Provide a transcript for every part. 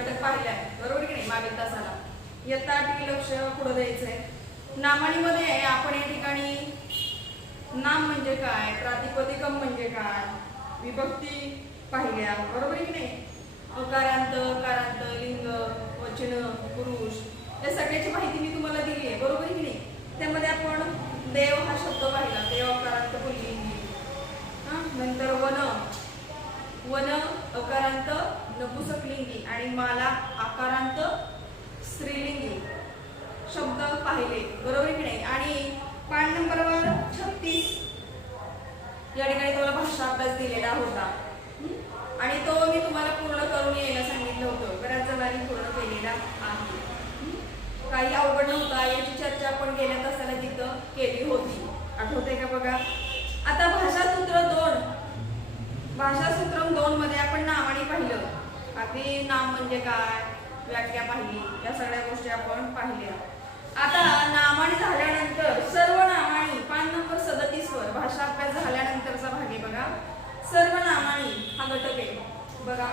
घटक पाहिलाय, बरोबर की नाही, मागील तासाला. इयत्ता 8 लक्ष पुढे द्यायचंय. नामावलीमध्ये आपण या ठिकाणी नाम म्हणजे काय, प्रातिपदिकम म्हणजे काय, विभक्ती पाहिल्या, बरोबर की नाही. अकारांत, कारांत, लिंग, वचन, पुरुष या सगळ्याची माहिती मी तुम्हाला दिली आहे, बरोबर की नाही. त्यामध्ये आपण देव हा शब्द पाहिला, देव अकारांत पुल्लिंगी. नंतर वन, वन अकारांत नपुंसकलिंगी आणि माला आकारांत स्त्रीलिंगी शब्द पाहिले, बरोबर की नाही. आणि पान नंबरवर 36 या ठिकाणी तुम्हाला भाषा अभ्यास दिलेला होता आणि तो मी तुम्हाला पूर्ण करून यायला सांगितलं होतं. बऱ्याच जणांनी पूर्ण केलेला आहे. काही अवघड नव्हता, याची चर्चा आपण गेल्या तासाला तिथं केली होती, आठवते का बघा. आता भाषासूत्र 2, भाषासूत्र 2 मध्ये आपण नामाने पाहिलं. आधी नाम म्हणजे काय, व्याख्या पाहिली, या सगळ्या गोष्टी आपण पाहिल्या. आता नामाने झाल्यानंतर सर्वनामानी, पान नंबर 37 वर भाषा अभ्यास झाल्यानंतरचा भाग आहे बघा. सर्वनामानी हा घटक आहे बघा.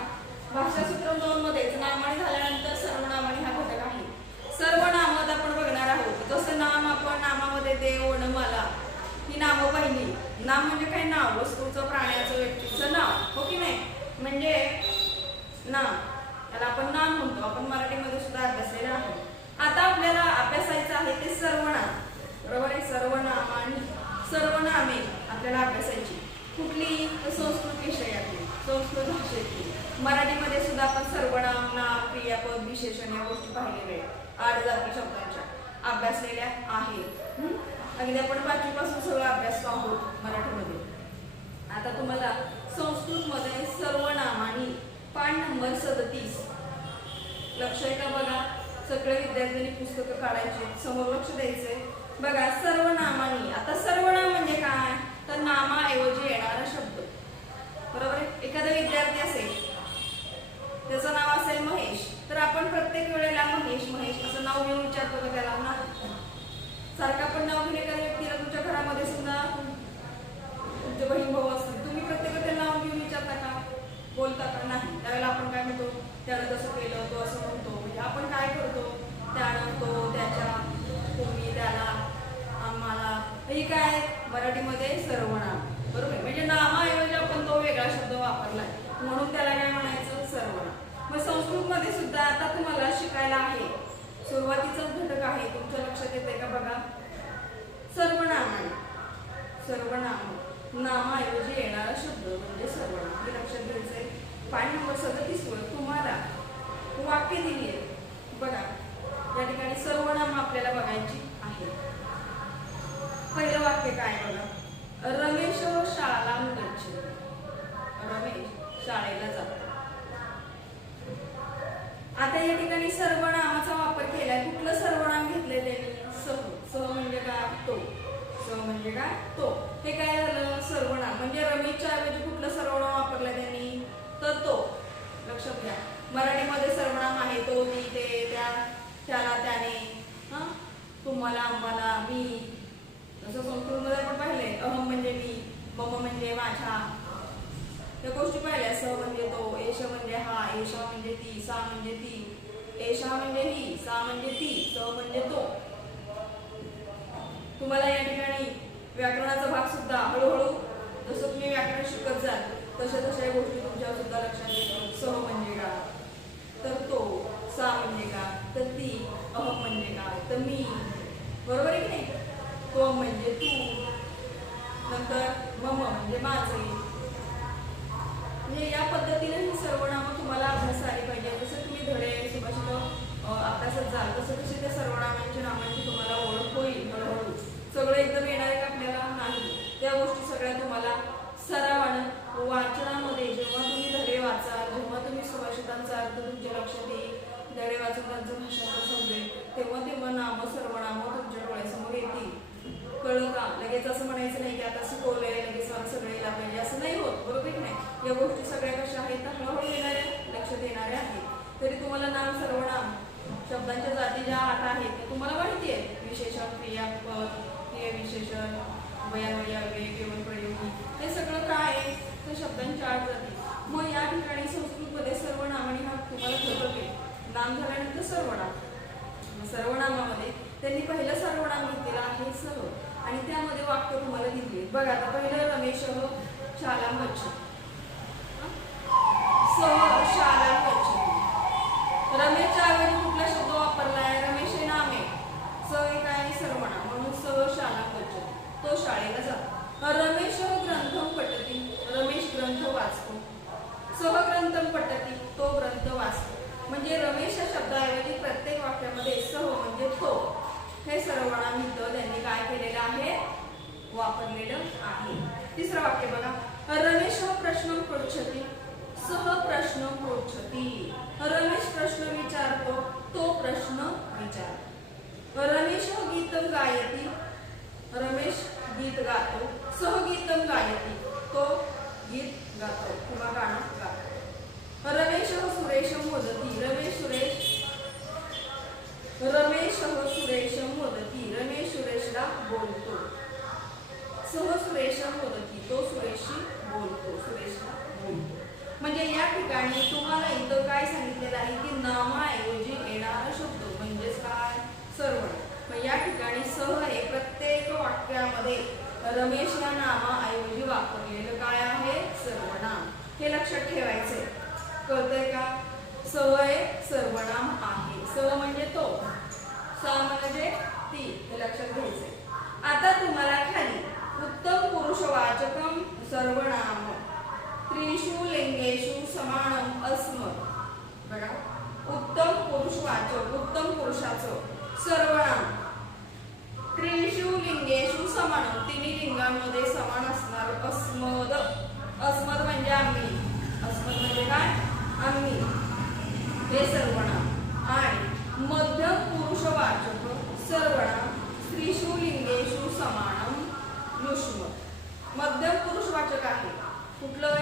भाषासूत्र 2 मध्येच नामाने झाल्यानंतर सर्वनामानी हा घटक आहे. सर्वनामात आपण बघणार आहोत. जसं नाम, आपण नामामध्ये देव, वन, माला ही नामं पाहिली. नाम म्हणजे काय, नाव, वस्तूचं, प्राण्याचं, व्यक्तीचं नाव, हो की नाही. म्हणजे नाम, त्याला आपण नाम म्हणतो. आपण मराठीमध्ये सुद्धा अभ्यासलेलं आहे. आता आपल्याला अभ्यासायचं आहे ते सर्वनाम, बरोबर आहे. सर्वनामानी, सर्वनामे आपल्याला अभ्यासायची. कुठली, संस्कृत विषयातली, संस्कृत भाषेतली. मराठीमध्ये सुद्धा आपण सर्वनाम, नाम, क्रियापद, विशेषण या गोष्टी पाहिलेल्या आहेत. 8 जाती शब्दांच्या अभ्यासलेल्या आहेत. अगदी आपण 5वी पासून सगळं अभ्यास आहोत मराठीमध्ये. आता तुम्हाला संस्कृत मध्ये सर्वनामानी पान नंबर 37 लक्ष आहे का बघा. सगळे विद्यार्थ्यांनी पुस्तकं काढायची, समोर लक्ष द्यायचंय बघा. सर्वनामानी, आता सर्वनाम म्हणजे काय, तर नामाऐवजी येणारा शब्द, बरोबर आहे. एखादा विद्यार्थी असेल, त्याचं नाव असेल महेश, तर आपण प्रत्येक वेळेला महेश महेश असं नाव घेऊन विचारतो का त्याला, नाही. सारखं आपण नाव घेऊन एखाद्या व्यक्तीला, तुमच्या घरामध्ये सुद्धा तुमचे बहीण भाऊ असतील, तुम्ही प्रत्येकाला नाव घेऊन विचारता का, बोलता का, नाही. त्यावेळेला आपण काय म्हणतो, त्यानं तसं केलं, तो असं म्हणतो. म्हणजे आपण काय करतो, त्यानं, तो, त्याच्या, तुम्ही, त्याला, आम्हाला, हे काय मराठीमध्ये सर्वनाम, बरोबर. म्हणजे नामाऐवजी आपण तो वेगळा शब्द वापरलाय, म्हणून त्याला काय म्हणायचं, सर्वनाम. मग संस्कृत मध्ये सुद्धा आता तुम्हाला शिकायला आहे. सुरुवातीचाच घटक आहे, तुमच्या लक्षात येते का बघा. सर्वनाम, सर्वनाम नामाऐवजी येणारा शब्द म्हणजे सर्वनाम, हे लक्षात घ्यायचंय. पान नंबर 37 वर तुम्हाला वाक्य दिली आहे बघा. या ठिकाणी सर्वनाम आपल्याला बघायची आहे. पहिलं वाक्य काय बघा. रमेश शाळां गच्छति, रमेश शाळेला जातो. आता या ठिकाणी सर्वनामाचा वापर केलाय. कुठलं सर्वनाम घेतलंय त्यांनी, सह. सह म्हणजे काय, तो. सह म्हणजे काय, तो. हे काय झालं, सर्वनाम. म्हणजे रमेशच्या ऐवजी कुठलं सर्वनाम वापरलं त्यांनी, तर तो. लक्षात घ्या, मराठीमध्ये सर्वनाम आहे तो, ती, ते, त्या, त्याला, त्याने, तुम्हाला, आम्हाला, मी. जसं संस्कृतमध्ये आपण पाहिले, अहम म्हणजे मी, मम म्हणजे माझ्या, या गोष्टी पाहिल्या. स म्हणजे तो, एश म्हणजे हा, एशा म्हणजे ती, सा म्हणजे ती, एशा म्हणजे ही, सा म्हणजे ती, स म्हणजे तो. तुम्हाला या ठिकाणी व्याकरणाचा भाग सुद्धा हळूहळू जसं तुम्ही व्याकरण शिकत जाल तशा तशा या गोष्टी तुमच्या सुद्धा लक्षात येतील. सह म्हणजे काय, तर तो. सा म्हणजे काय, तर ती. अहम म्हणजे काय, तर मी, बरोबर आहे की नाही. तो म्हणजे तू. नंतर मम म्हणजे माझे. म्हणजे या पद्धतीने ही सर्वनामं तुम्हाला अभ्यास आली पाहिजे. जसं तुम्ही धडे, सुभाषित अभ्यासात जाल तसं तसे त्या सर्वनामांची नामांची तुम्हाला ओळख होईल. हळूहळू सगळं एकदम येणार आहे का आपल्याला, नाही. त्या गोष्टी सगळ्या तुम्हाला सरावानं, वाचनामध्ये जेव्हा तुम्ही धडे वाचाल, जेव्हा तुम्ही सुभाषितांचा अर्थ तुमच्या लक्षात येईल, धडे वाचून त्यांचं भाषांतर समजेल, तेव्हा तेव्हा नाम सर्वनाम तुमच्या डोळ्यासमोर येतील. कळलं का. लगेच असं म्हणायचं नाही की आता शिकवलंय लगेच मला सगळं यायला पाहिजे, असं नाही होत, बरोबर की नाही. या गोष्टी सगळ्या कशा आहेत तर हळूहळू येणाऱ्या, लक्षात येणाऱ्या आहेत. तरी तुम्हाला नाम सर्वनाम शब्दांच्या जाती ज्या 8 आहेत त्या तुम्हाला माहिती आहे. विशेषण, क्रियापद, क्रियाविशेषण, वयान्वयी, अव्ययी, केवळ, प्रयोगी, हे सगळं काय आहे तर शब्दांच्या 8 जाती. मग या ठिकाणी संस्कृतमध्ये सर्वनामाने हा तुम्हाला घटक आहे. नाम झाल्यानंतर सर्वनाम. सर्वनामामध्ये त्यांनी पहिलं सर्वनाम घेतलेलं आहे सह आणि त्यामध्ये वाक्य तुम्हाला दिली. बघा आता पहिलं रमेश शालां गच्छति. सह शालां गच्छति. रमेशच्या ऐवजी कुठला शब्द वापरलाय? रमेश हे नाम आहे, सह हे काय सर्वनाम, म्हणून सह शालां गच्छति. तो शाळेला जातो. रमेश ग्रंथम पठति. रमेश ग्रंथ वाचतो. सह ग्रंथम पठति. तो ग्रंथ वाचतो. म्हणजे रमेश या शब्दाऐवजी प्रत्येक वाक्यामध्ये सह म्हणजे तो हे सर्वनाम इथं त्यांनी काय केलेलं आहे? वापरलेलं आहे. तिसरं वाक्य बघा. रमेश प्रश्न पृच्छति. सह प्रश्न पृच्छति. रमेश प्रश्न विचारतो. तो प्रश्न विचारतो. रमेश गीतम गायति. रमेश गीत गातो. सह गीतम गायति. तो गीत गातो किंवा गाणं गातो. रमेश सुरेशम वदति. रमेश सुरेशम वदति. रमेश सुरेशला बोलतो. सह सुरेशम वदति. तो सुरेशशी बोलतो. सुरेशला बोलतो. म्हणजे या ठिकाणी तुम्हाला इथं काय सांगितलेलं आहे की नामाऐवजी येणारा शब्द म्हणजेच काय? सर्वनाम. मग या ठिकाणी सह हे प्रत्येक वाक्यामध्ये रमेश या नामाऐवजी वापरलेलं काय आहे? सर्वनाम. हे लक्षात ठेवायचंय. कळतंय का? सह हे सर्वनाम आहे. सह म्हणजे तो, सह म्हणजे ती, हे लक्षात घ्यायचंय. आता तुम्हाला खाली उत्तम पुरुषवाचकम सर्वनाम त्रिषु लिंगेषु समानम अस्मत्. बघा, उत्तम पुरुषवाचक, उत्तम पुरुषाचं सर्वनाम त्रिषु लिंगेषु समानम, तिन्ही लिंगांमध्ये समान असणार अस्मद. अस्मद म्हणजे आम्ही. अस्मद म्हणजे काय? आम्ही. हे सर्वनाम. आणि मध्यम पुरुषवाचक सर्वनाम त्रिषु लिंगेषु समानम युष्मत्. मध्यम पुरुषवाचक आहे कुठलं?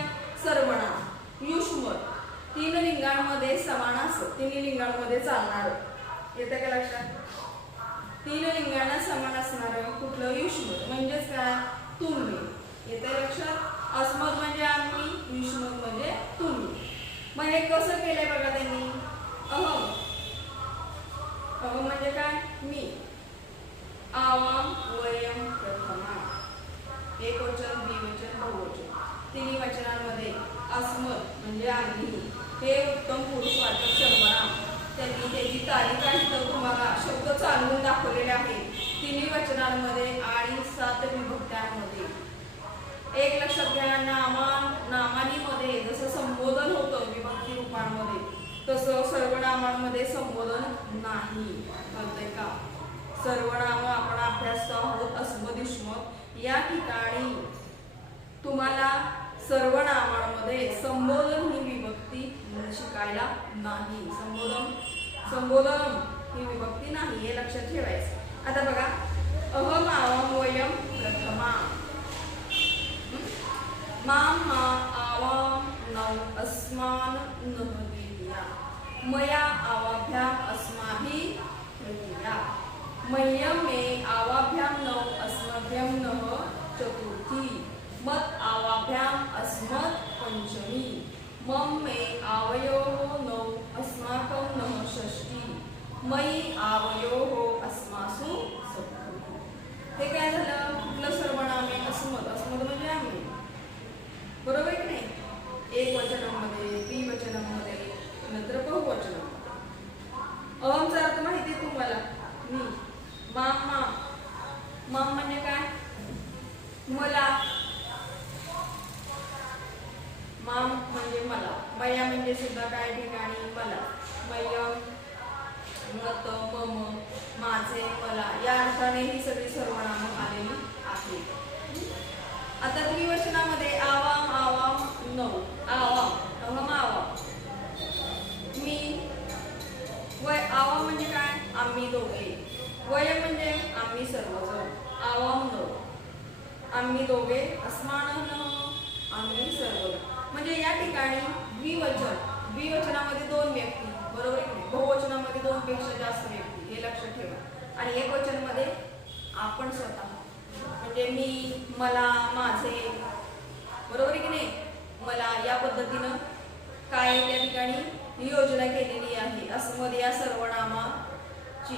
सर्वनाम युष्मत्. तीन लिंगांमध्ये समान असं, तिन्ही लिंगांमध्ये चालणार. येतं का लक्षात? तीन लिंगांना समान असणार कुठलं? युष्मत्. म्हणजेच काय? तुम्ही. येतं लक्षात? अस्मत् म्हणजे आम्ही, युष्मत् म्हणजे तुम्ही. मग हे कसं केलंय बघा त्यांनी. अहम. अहम म्हणजे काय? मी. आवाम वयम प्रथमा. एक वचन, द्विवचन, बहुवचन. तिन्ही वचनांमध्ये अस्मत् म्हणजे आम्ही हे उत्तम पुरुषवाचक सर्वनाम त्यांनी त्याची तारीख आहे तर तुम्हाला शब्द चालवून दाखवलेले आहेत तिन्ही वचनांमध्ये आणि 7 विभक्त्यांमध्ये. एक लक्षात घ्या, नामानीमध्ये जसं संबोधन होतं विभक्ती रूपांमध्ये तसं सर्वनामांमध्ये संबोधन नाही. कळतंय का? सर्वनाम आपण अभ्यासतो आहोत अस्मत् युष्मत्. या ठिकाणी तुम्हाला सर्वनामांमध्ये संबोधन ही विभक्ती शिकायला नाही. संबोधन ही विभक्ती नाही, हे लक्षात ठेवायचं. आता बघा, अहम आवाम वयम प्रथमा. माम मा आवाम नौ अस्मान नः द्वितीया. मया आवाभ्याम अस्माभिः तृतीया. मह्यम मे आवाभ्याम नौ अस्मभ्यम नः चतुर्थी. मत आवाभ्याम अस्मत् पंचमी. मम मे आवयोः नौ अस्माकं नः षष्ठी. मयि आवयोः अस्मासु सप्तमी. हे काय झालं? कुठलं सर्वनाम आहे? अस्मत्. अस्मत् म्हणजे आम्ही. बरोबर आहे की नाही? एक वचनामध्ये, द्विवचनामध्ये, नंतर बहुवचनामध्ये. अहमचा अर्थ माहिती आहे तुम्हाला? मी. माम म्हणजे काय? मला. माम म्हणजे मला. मया म्हणजे सुद्धा काय ठिकाणी मला. मयम, मत, मम, माझे, मला या अर्थाने ही सगळी सर्वनामं आलेली आहेत. आता द्विवचनामध्ये आवाम, आवाम नौ. आवाम, अहम आवाम. मी. वय. आवाम म्हणजे काय? आम्ही दोघे. वय म्हणजे आम्ही सर्वजण. आवाम नौ. आम्ही दोघे. अस्मान आम्ही सर्वजण. म्हणजे या ठिकाणी द्विवचनामध्ये 2 व्यक्ती. बरोबर आहे की नाही? बहुवचनामध्ये 2 पेक्षा जास्त व्यक्ती, हे लक्षात ठेवा. आणि एक वचनामध्ये आपण स्वतः म्हणजे मी, मला, माझे. बरोबर आहे की नाही? मला या पद्धतीनं काय त्या ठिकाणी योजना केलेली आहे. अस्मद या सर्वनामाची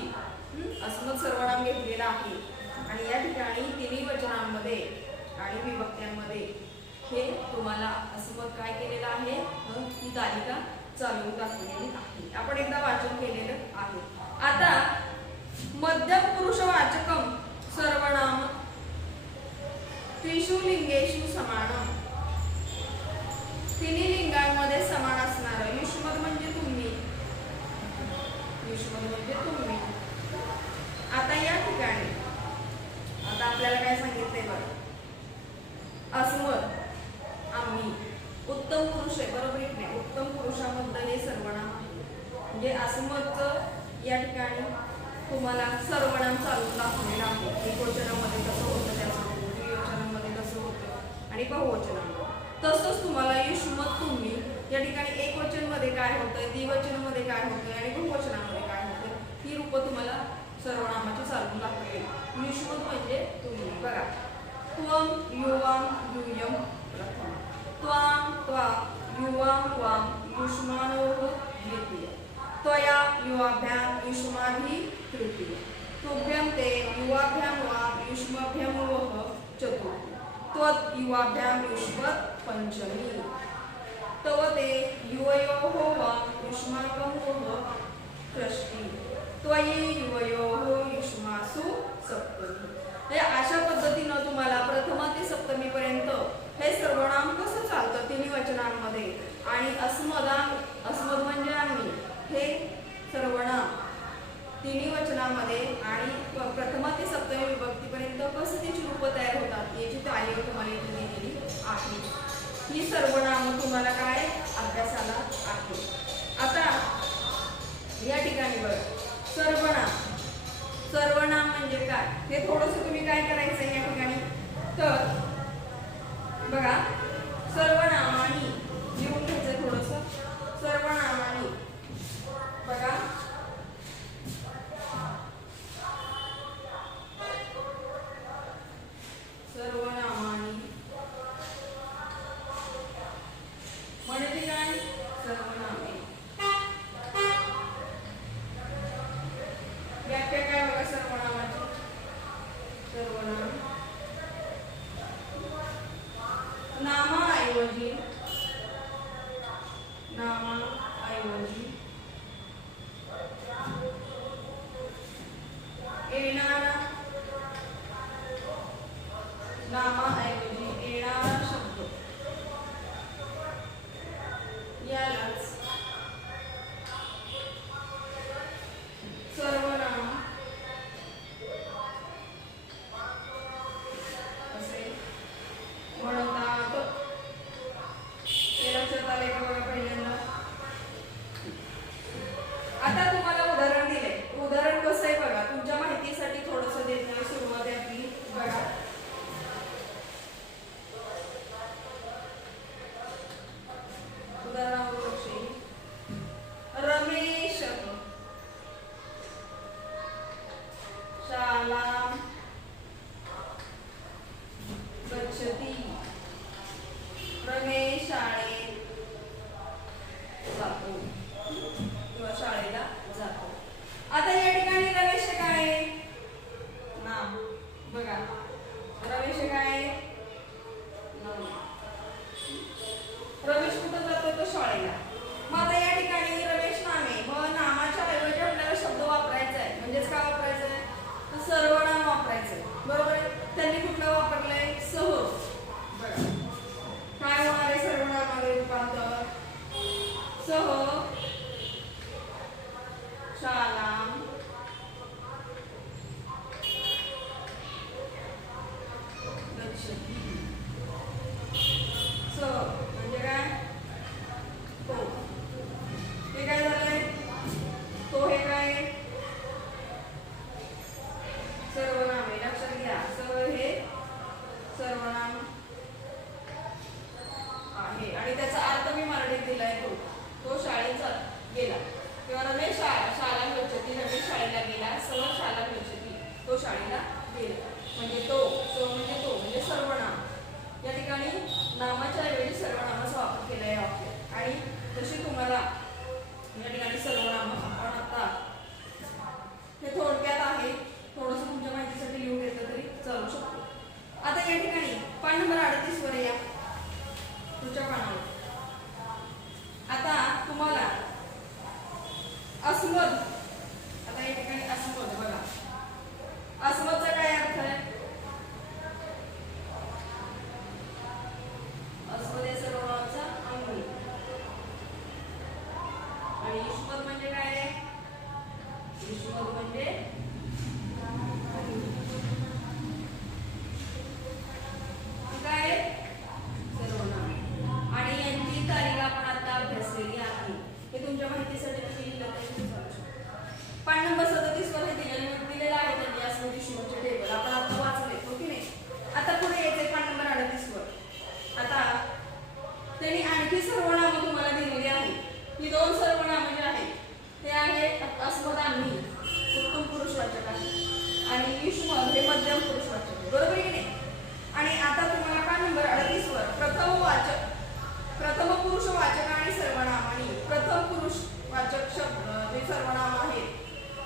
अस्मद सर्वनाम घेतलेला आहे आणि या ठिकाणी तिन्ही वचनांमध्ये आणि विभक्त्यांमध्ये हे तुम्हाला अस्मद काय केलेलं आहे, ही तालिका चालवून दाखवलेली आहे. आपण एकदा वाचन केलेलं आहे. आता मध्यम पुरुषवाचकम सर्वनाम त्रिषु लिंगेषु समानम, तिन्ही लिंगांमध्ये समान असणार. युष्मद म्हणजे तुम्ही, युष्मद म्हणजे तुम्ही. आता या ठिकाणी आता आपल्याला काय सांगितलंय बघा, अस्मद आम्ही, उत्तम पुरुष आहे बरोबर आहे नाही, उत्तम पुरुषामधलं हे सर्वनाम आहे. म्हणजे अस्मदचं या ठिकाणी तुम्हाला सर्वनाम चालून दाखवलेलं आहे. एकवचनामध्ये कसं होतं त्याचं, द्विवचनामध्ये कसं होतं आणि बहुवचनामध्ये. तसंच तुम्हाला युष्मत तुम्ही या ठिकाणी एकवचनमध्ये काय होतंय, द्विवचनामध्ये काय होतंय आणि बहुवचनामध्ये काय होतंय, ही रूपं तुम्हाला सर्वनामाची चालून दाखवली. युष्मत म्हणजे तुम्ही बघा, त्वम युवाम यूयम प्रथम, त्वाम त्वा युवाम वाम युष्मानोः द्वितीय, त्वया युवाभ्याम युष्माभिः तृतीय, तुभ्यं ते युवाभ्यां वाम युष्मभ्यं वः चतुर्थी, त्वत् युवाभ्यां युष्मत् पंचमी, तव ते युवयोः वाम युष्माकं वः षष्ठी, त्वयि युवयोः युष्मासु सप्तमी. हे अशा पद्धतीनं तुम्हाला प्रथमा ते सप्तमी पर्यंत हे सर्वनाम कसं चालतं तिन्ही वचनांमध्ये आणि अस्मद म्हणजे आम्ही हे सर्वनाम तिन्ही वचनांमध्ये आणि प्रथमा ते सप्तमी विभक्तीपर्यंत कसं त्याची रूपं तयार होतात याची तालीम तुम्हाला इथे दिलेली आहे. ही सर्वनाम तुम्हाला काय अभ्यासाला आहे. आता या ठिकाणी बघा, सर्वनाम म्हणजे काय हे थोडंसं तुम्ही काय करायचं या ठिकाणी, तर बघा सर्वनामानी लिहून घ्यायचं थोडंसं. सर्वनामानी बघा, सर्वनामानी म्हणजे काय, सर्वनामे. व्याख्या काय बघा सर्वनामाची, सर्वनाम नामाऐवजी येणारा, नामाऐवजी येणारा शब्द यालाच सर्वनाम असे म्हणतात. हे लक्षात आले का बघा पहिल्यांदा. आता तुम्हाला उदाहरण दिले, उदाहरण कसं आहे बघा, तुमच्या माहितीसाठी थोडंसं देतोय. सुरुवात आहे आपली बघा, उदाहरणावरची रमेश शाला गच्छति, रमेश शाळेत जातो किंवा शाळेला जातो. आता या ठिकाणी रमेश काय आहे, नाम बघा, रमेश काय आहे, नाम. रमेश कुठं जातो तर शाळेला. मग आता या ठिकाणी रमेश नाम आहे, मग नामाच्या ऐवजी आपल्याला शब्द वापरायचा आहे. म्हणजेच काय वापरायचं आहे, तर सर्वनाम वापरायचं आहे बरोबर आहे. त्यांनी कुठलं वापरलंय, सह. बघा काय होणार आहे सर्वनामामध्ये रूपांतर, सह शाला गच्छति. सह म्हणजे काय, तो. हे काय झालंय, तो हे काय सर्वनाम आहे. लक्षात घ्या, हे सर्वनाम आहे आणि त्याचा अर्थ मी मराठीत दिलाय. तो शाळेत गेला किंवा रमेश शाळा गच्छति अस्मद. आता या ठिकाणी अस्मद बघा. अस्मदचा काय अर्थ आहे? अस्मद या सर्वनामाचा अंगी. आणि युष्मद म्हणजे काय आहे? युष्मद म्हणजे काय? सर्वनाम. आणि यांची तारीख आपण आता अभ्यासलेली आहे. हे तुमच्या माहितीसाठी नक्की लिहिलं तरी चालू शकतं. पान नंबर 37 वर दिलेला आहे त्यांनी अस्मद युष्मदचे टेबल आपण आता वाचले हो की नाही. आता पुढे यायचे पान नंबर 38 वर. आता त्यांनी आणखी सर्वनाम तुम्हाला दिलेली आहे. ही दोन सर्वनाम जे आहेत ते आहे अस्मद आम्ही उत्तम पुरुषवाचक आहे आणि युष्मद हे मध्यम पुरुषवाचक आहे. बरोबर आहे की नाही. आणि आता तुम्हाला पान नंबर 38 वर प्रथम पुरुषवाचक आणि सर्वनाम आणि प्रथम पुरुषवाचक शब्द जे सर्वनाम आहेत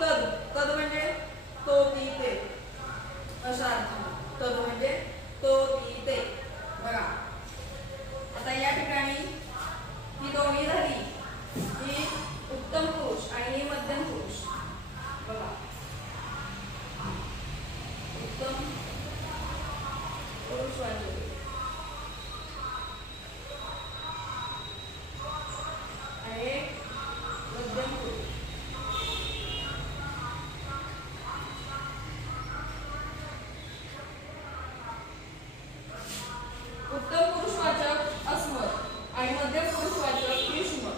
तद. तद म्हणजे तो ती ते अशा अर्थाने. तद म्हणजे तो ती ते. बघा आता या ठिकाणी ही दोन्ही झाली. ही उत्तम पुरुष आणि ही मध्यम पुरुष. बघा उत्तम पुरुषवाचक आणि मध्यम पुरुष. उत्तम पुरुषवाचक अस्मद आणि मध्यम पुरुषवाचक युष्मद.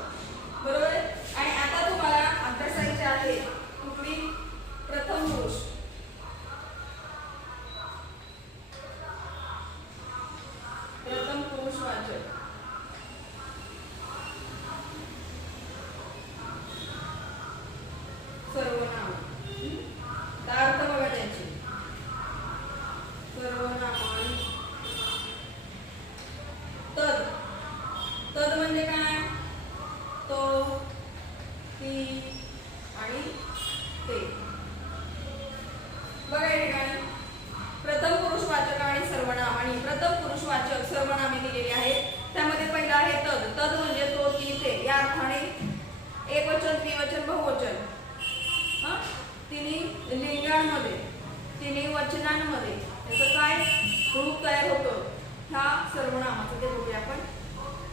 बरोबर आहे. आणि आता तुम्हाला अभ्यासायचे आहे कुठली? प्रथम पुरुष. प्रथम पुरुषवाचक सर्वनाम. अर्थ बघा त्यांचे. सर्वनाम तद. तद म्हणजे काय? तो ती आणि ते. बघा या ठिकाणी प्रथम पुरुषवाचक आणि सर्वनाम आणि प्रथम पुरुषवाचक सर्वनामे दिलेली आहेत. त्यामध्ये पहिला आहे तद. तद म्हणजे तो ती ते या अर्थाने एकवचन द्विवचन बहुवचन तिन्ही लिंगांमध्ये तिन्ही वचनांमध्ये त्याचं काय रूप तयार होतं ह्या सर्वनामाचं ते बघूया आपण.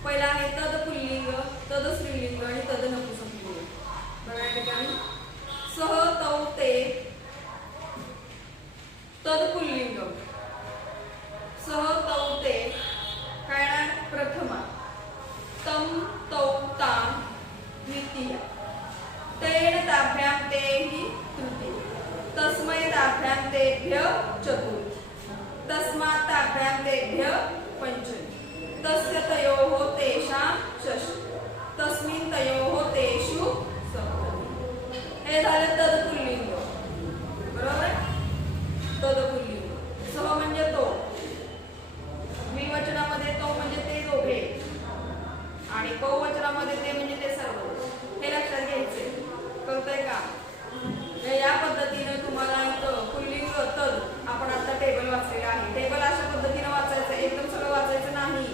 पहिला आहे तद पुल्लिंग, तद स्त्रीलिंग आणि तद नपुंसकलिंग. बघा या ठिकाणी सह तौ ते तद पुल्लिंग. सह तौ ते काय ना प्रथमा. तम तौ ताम द्वितीया. तेन ताभ्याम ते हि तृतीय. तस्मै ताभ्याम तेभ्य चतुर्थी. तस्मात् ताभ्याम तेभ्य पंचमी. तस्य तयोः तेषां षष्ठी. तस्मिन् तयोः तेषु सप्तमी. हे झाले तदपुल्लिंग. बरोबर. तदपुल्लिंग. सह म्हणजे तो. द्विवचनामध्ये तो म्हणजे ते दोघे आणि बहुवचनामध्ये ते म्हणजे ते सर्व. हे लक्षात घ्यायचे. कळतंय का? या पद्धतीने तुम्हाला पुल्लिंग तद आपण आता टेबल वाचलेला आहे. टेबल अशा पद्धतीने वाचायचं. एकदम सगळं वाचायचं नाही.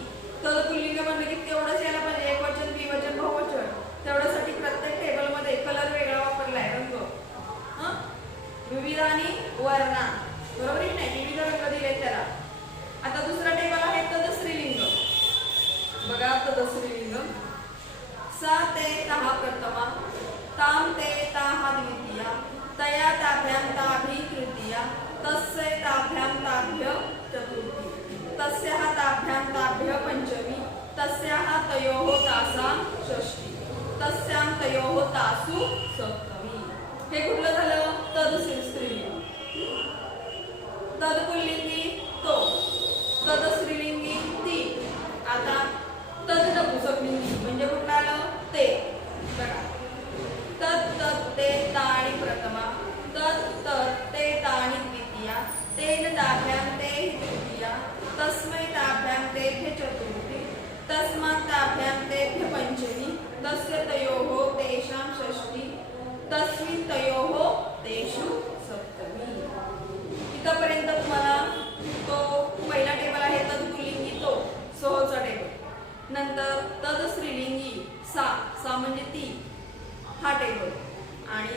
तद पुल्लिंग म्हणलं की तेवढंच यायला पाहिजे. एकवचन द्विवचन बहुवचन. तेवढ्यासाठी प्रत्येक टेबल मध्ये कलर वेगळा वापरलाय. रंग विविध आणि वर्णा. बरोबर आहे नाही. विविध रंग दिले त्याला. आता दुसरा टेबल आहे तद स्त्रीलिंग. बघा तद स्त्रीलिंग. सा ते तहा प्रथमा. ताम ते ताहा द्वितीया. तया ताभ्याम ताभि तृतीया. तस्य ताभ्याम ताभ्य चतुर्थी. तस्याः ताभ्याम ताभ्य पंचमी. तस्याः तयोः तासां षष्ठी. तस्यां तयोः तासु सप्तमी. हे कुठलं झालं? तद स्त्रीलिंग. तद पुल्लिंगी तो. तद स्त्रीलिंगी ती. आता तद नपुंसकलिंगी म्हणजे कुठलं आलं? ते. बघा तद तद ते ताणी प्रथमा. तद तद ते ताणी द्वितीया. तेन ताभ्याम ते तृतीया. तस्मै ताभ्याम तेभ्य चतुर्थी. तस्मात् ताभ्याम तेभ्य पंचमी. तस्य तयोः तेषां षष्ठी. तस्मिन् तयोः तेषु सप्तमी. इथपर्यंत तुम्हाला तो पहिला टेबल आहे तद पुल्लिंगी तो सोहचा टेबल. नंतर तद स्त्रीलिंगी सा. सा म्हणजे ती हा टेबल. आणि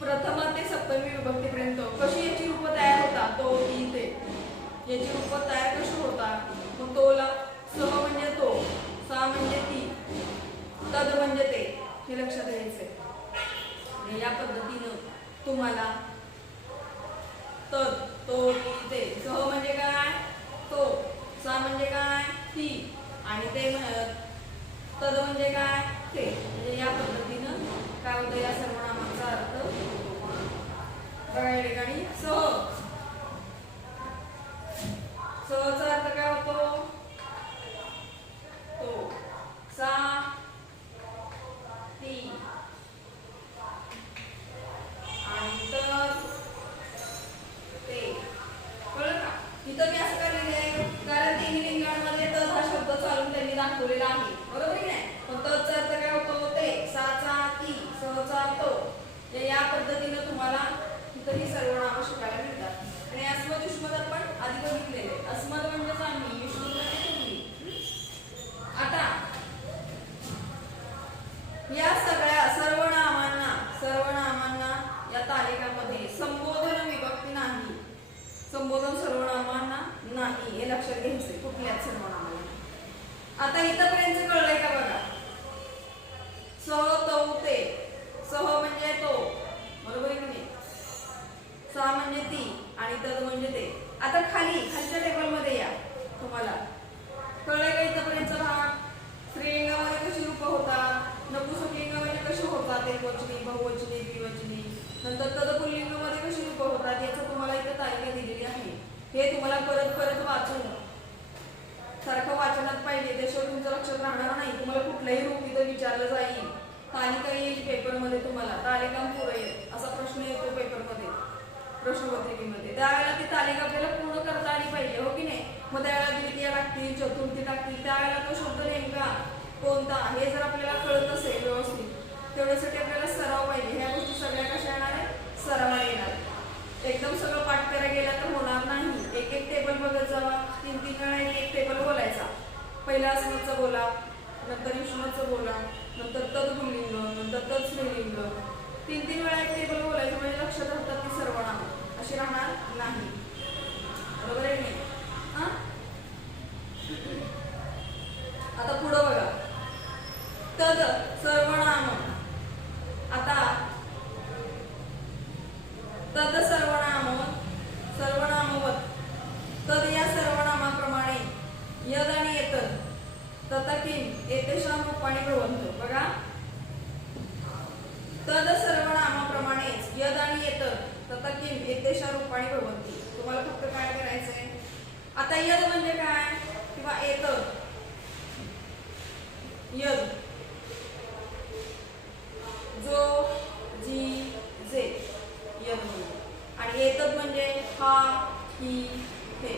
प्रथमा ते सप्तमी विभक्तीपर्यंत कशी याची रूप तयार होतात, तो ती ते, याची रूप तयार कशी होतात. मग तोला सह म्हणजे तो, सा म्हणजे ती, तद म्हणजे ते, हे लक्षात घ्यायचंय. या पद्धतीनं तुम्हाला तद, तो, ती, ते, सह म्हणजे काय, तो, सा म्हणजे काय, ती, आणि ते तद म्हणजे काय, ते, म्हणजे या पद्धतीनं काय होतं, या सर्वनामाचा अर्थ बघा. या ठिकाणी सह, सहचा अर्थ काय होतो, तो, सा, ती, आणि तद, ते. कळलं का? इथं मी असं का लिहिलंय, कारण तिन्ही लिंगांमध्ये तद हा शब्द चालून त्यांनी दाखवलेला आहे, बरोबर की नाही. पण तदचा अर्थ काय होतो, ते, साचा ती, सहचा तो. या पद्धतीने तुम्हाला इथं ही सर्वनामं शिकायला मिळतात. आणि अस्मद युष्मद आपण आधी बघितलेले. अस्मद म्हणजेच आम्ही, युष्मद म्हणजे तुम्ही. आता या सगळ्या सर्वनामांना या तालिकामध्ये संबोधन विभक्ती नाही, संबोधन सर्वनामांना नाही, हे लक्षात घ्यायचंय कुठल्याच सर्वनामाला. आता इथपर्यंत कळलंय का बघा. सह, तो, ते. सह म्हणजे तो, बरोबर आहे की नाही. सा म्हणजे ती, आणि तद म्हणजे ते. आता खालच्या टेबल मध्ये या. तुम्हाला कळलंय का इथपर्यंत भाग. स्त्रीलिंगामध्ये कशी रूप होतात, नपुंसकलिंगामध्ये कशी होतात, एकवचनी, बहुवचनी, द्विवचनी, नंतर तदपुल्लिंगामध्ये कशी रूप होतात, याचं तुम्हाला इथं तालिका दिलेली आहे. हे तुम्हाला परत परत वाचून सारखं वाचनात पाहिजे, त्याशिवाय तुमचं लक्षात राहणार नाही. तुम्हाला कुठलंही रूप इथं विचारलं जाईल, तालिका येईल पेपरमध्ये, तुम्हाला तालिका पुढे येईल असा प्रश्न येतो पेपरमध्ये, प्रश्नपत्रिकेमध्ये. त्यावेळेला ती तालिका आपल्याला पूर्ण करता आली पाहिजे, हो की नाही. मग त्यावेळेला द्वितीय टाकतील, चतुर्थी टाकतील, त्यावेळेला तो शब्द नेमका कोणता हे जर आपल्याला कळत असेल व्यवस्थित, तेवढ्यासाठी आपल्याला सराव पाहिजे. ह्या गोष्टी सगळ्या कशा येणार आहे, सरावाने येणार. एकदम सगळं पाठ करायला गेला तर होणार नाही. एक एक टेबल बघत जावा, 3-3 वेळा एक टेबल बोलायचा. पहिला अस्मदचा बोला, नंतर युष्मदचं बोला, नंतर तदपुल्लिंग, नंतर तद स्त्रीलिंग, 3-3 वेळा एक टेबल बोलायचं, म्हणजे लक्षात राहतात ती सर्वनामं अशी राहणार नाही, बरोबर आहे की. आता पुढं बघा. तद सर्वनाम. आता तद सर्वनामवत, तद या सर्वनामाप्रमाणे यद आणि एतद, तथा किम एतेषां रूपाणि भवन्ति. बघा, तद सर्वनामाप्रमाणेच यद आणि एतद, तथा किम एतेषां रूपाणि भवन्ति. तुम्हाला फक्त काय करायचंय, आता यद म्हणजे काय किंवा एतद, यद जो, जी, जे, यद म्हणजे. आणि एतद म्हणजे हा, ही, हे.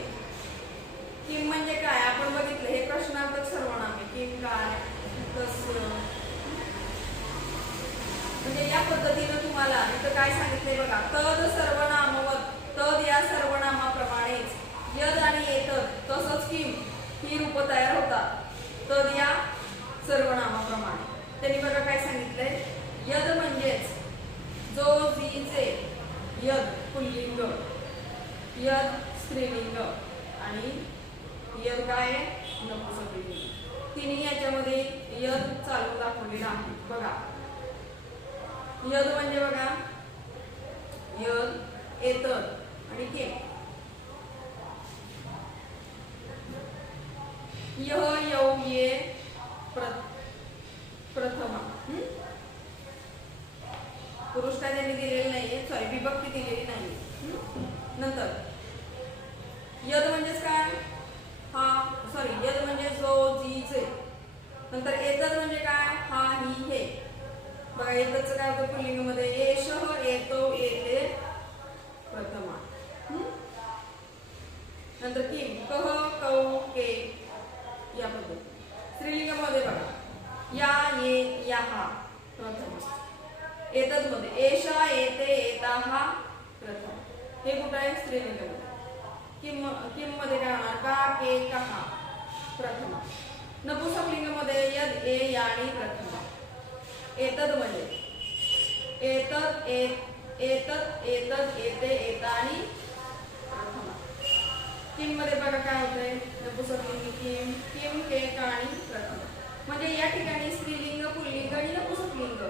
किम म्हणजे काय आपण बघितलं, हे प्रश्नार्थक सर्वनाम आहे. किम काय, कसं, म्हणजे या पद्धतीने तुम्हाला इथं काय सांगितलंय बघा. तद सर्वनामवत, तद या सर्वनामाप्रमाणेच यद आणि एतद तसंच किम ही रूप तयार होतात तद या सर्वनामाप्रमाणे. त्यांनी बघा काय सांगितलंय, यद म्हणजेच जो, जी, जे, यद पुल्लिंग, यद स्त्रीलिंग, आणि यद काय नपुंसकलिंग. तिन्ही याच्यामध्ये यद चालू दाखवलेला आहे. बघा, यद म्हणजे बघा यद, एतद आणि किम. यह, यौ, ये, प्रथमा. पुरुष काय त्यांनी दिलेले नाहीये, सॉरी विभक्ती दिलेली नाहीये. नंतर यद म्हणजेच काय, हा, सॉरी यद म्हणजे जो, जी, जे. नंतर एतद म्हणजे काय, हा, ही, हे. बघा एतदचं काय होतं पुल्लिंगामध्ये, एषः, एतौ, एते, प्रथमा. नंतर किम, कह, कौ, के, या पद्धती. स्त्रीलिंगामध्ये बघा या, ये, याहा, प्रथमा. एतद मध्ये एषा, एते, एताहा, प्रथम. हे कुठं आहे, स्त्रीलिंगामध्ये. किम मध्ये काय होणार, का, के, कहा, प्रथमा. नपुंसकलिंगामध्ये यद, ए, यानी, प्रथमा. एतद म्हणजे एतद, येतत येतत येते येता आणि प्रथमा. किम मध्ये बघा काय होतंय, नपुंसकलिंगी किम, किम केक आणि प्रथमा. म्हणजे या ठिकाणी स्त्रीलिंग, पुल्लिंग आणि नपुंसकलिंग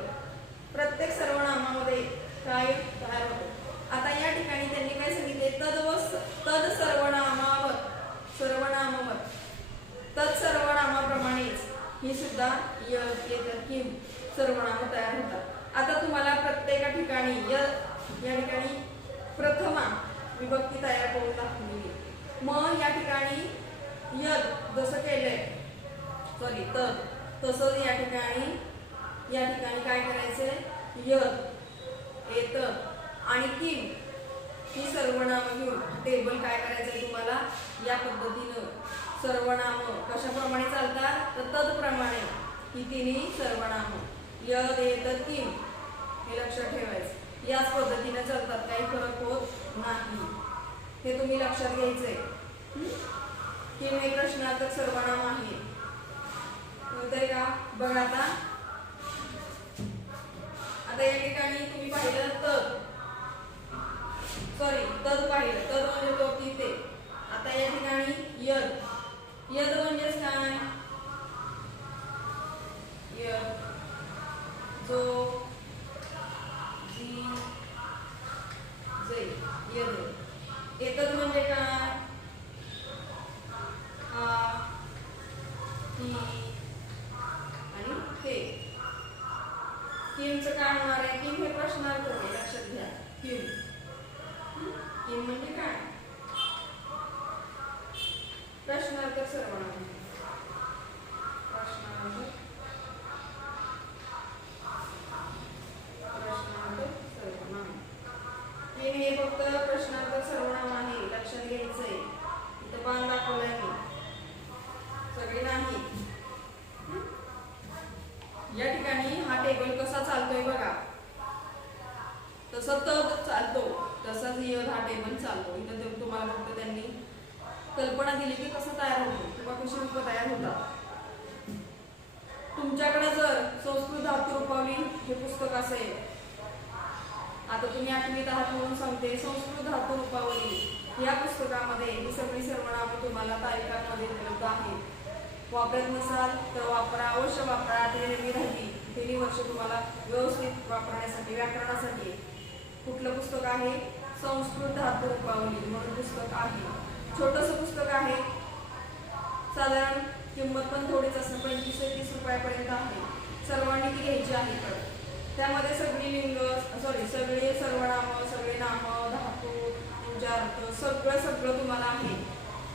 प्रत्येक सर्वनामामध्ये काय तयार होतो. आता या ठिकाणी त्यांनी काय सांगितले, तद सर्वनामावर, सर्वनामावर तद सर्वनामाप्रमाणेच ही सुद्धा किम सर्वनाम तयार होतात. आता तुम्हाला प्रत्येक ठिकाणी या ठिकाणी प्रथमा विभक्ती तयार करून दाखवली. मग या ठिकाणी यद जसं केलंय, सॉरी तद, तसंच या ठिकाणी काय करायचंय, यद येतं आणि किम ही सर्वनाम घेऊन टेबल काय करायचंय तुम्हाला, या पद्धतीनं सर्वनाम कशाप्रमाणे चालतात, तर तदप्रमाणे ही तिन्ही सर्वनाम यद येतं किम हे लक्षात ठेवायचं. याच पद्धतीने चालतात, काही फरक होत नाही. हे तुम्ही लक्षात घ्यायचंय. किम हे प्रश्नार्थक सर्वनाम आहे. होतंय का बघा. आता या ठिकाणी तुम्ही पाहिलं तद, सॉरी तद पाहिलं, तद म्हणजे तो तिथे. आता या ठिकाणी यद, यद म्हणजे काय, यद जो जी जे यद. येतद म्हणजे काय, हा ही आणि ते. किमचं काय होणार आहे, किम हे प्रश्नार्थ आहे, लक्षात घ्या. किम, किम म्हणजे काय, प्रश्नार्थक सर्वनाम. प्रश्नार्थक सर्वनाम. किम हे फक्त प्रश्नार्थक सर्वनाम आहे, लक्षात घ्यायचंय. इथं बाण दाखवलाय मी, सगळे नाही. या ठिकाणी हा टेबल कसा चालतोय बघा, तसं तद चालतो, तसाच यद हा टेबल चालतो. इथं तुम्हाला फक्त त्यांनी कल्पना दिली की कसं तयार होतो किंवा कशी रूप तयार होतात. तुमच्याकडे जर संस्कृत धातू रूपावली हे पुस्तक असेल, आता तुम्ही आठवीत आहात म्हणून सांगते, संस्कृत धातू रूपावली या पुस्तकामध्ये ही सगळी सर्वनामं तुम्हाला तालिकांमध्ये उपलब्ध आहेत. वापरत नसाल तर वापरा, अवश्य वापरा. 8वी 9वी 3 वर्ष तुम्हाला व्यवस्थित वापरण्यासाठी, व्याकरणासाठी. कुठलं पुस्तक आहे, संस्कृत धातू रूपावली म्हणून पुस्तक आहे. छोटंसं पुस्तक आहे, साधारण किंमत पण थोडीच असते, 25 ते 30 रुपयापर्यंत आहे. सर्वांनी ती घ्यायची आहे. तर त्यामध्ये सगळी लिंग, सगळे सर्वनाम, सगळे नाम, धातू, त्यांचे अर्थ सगळं तुम्हाला आहे.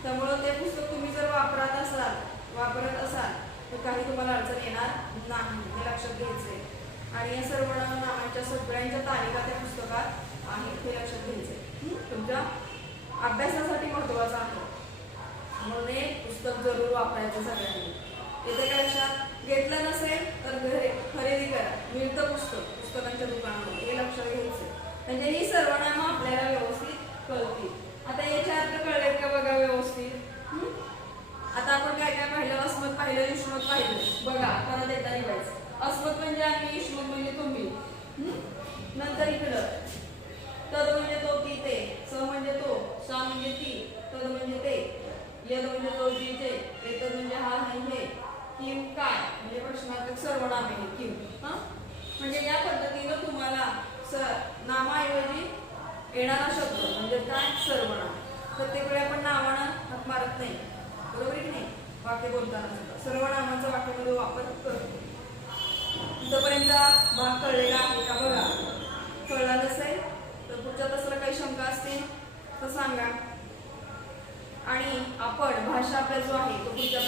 त्यामुळं ते पुस्तक तुम्ही जर वापरत असाल तर काही तुम्हाला अडचण येणार नाही, हे लक्षात घ्यायचंय. आणि या सर्वनामांच्या सगळ्यांच्या तालिका त्या पुस्तकात आहेत, हे लक्षात घ्यायचंय. तुमच्या अभ्यासासाठी महत्वाचं आहे, म्हणून हे पुस्तक जरूर वापरायचं सगळ्यांनी. येते का लक्षात? घेतलं नसेल तर खरेदी करा, मिळतं पुस्तकांच्या दुकानामध्ये, हे लक्षात घ्यायचं. म्हणजे ही सर्वनामं आपल्याला व्यवस्थित कळतील. आता याचे अर्थ कळलेत का बघा व्यवस्थित. आता आपण काय काय पाहिलं, अस्मत पाहिलं, युष्मत पाहिलं. बघा परत एकदा लिहायचं. अस्मत म्हणजे आम्ही, युष्मत म्हणजे तुम्ही. नंतर इकडं तद म्हणजे तो ती ते, स म्हणजे तो, सा म्हणजे ती, तद म्हणजे ते, यद म्हणजे तो जी जे, येतद म्हणजे हा आणि हे, किम काय म्हणजे प्रश्नार्थक सर्वनाम आहे किम. म्हणजे या पद्धतीनं तुम्हाला नामाऐवजी येणारा शब्द म्हणजे काय, सर्वनाम. प्रत्येक वेळी आपण नावानं हात मारत नाही, बरोबर की नाही, वाक्य बोलताना सुद्धा सर्वनामांचा वाक्यामध्ये वापर करतो. इथपर्यंतचा भाग कळलेला आहे का बघा. कळला नसेल तर पुढच्या तासाला काही शंका असतील तर सांगा. आणि आपण भाषा आपला जो आहे तो पुढच्या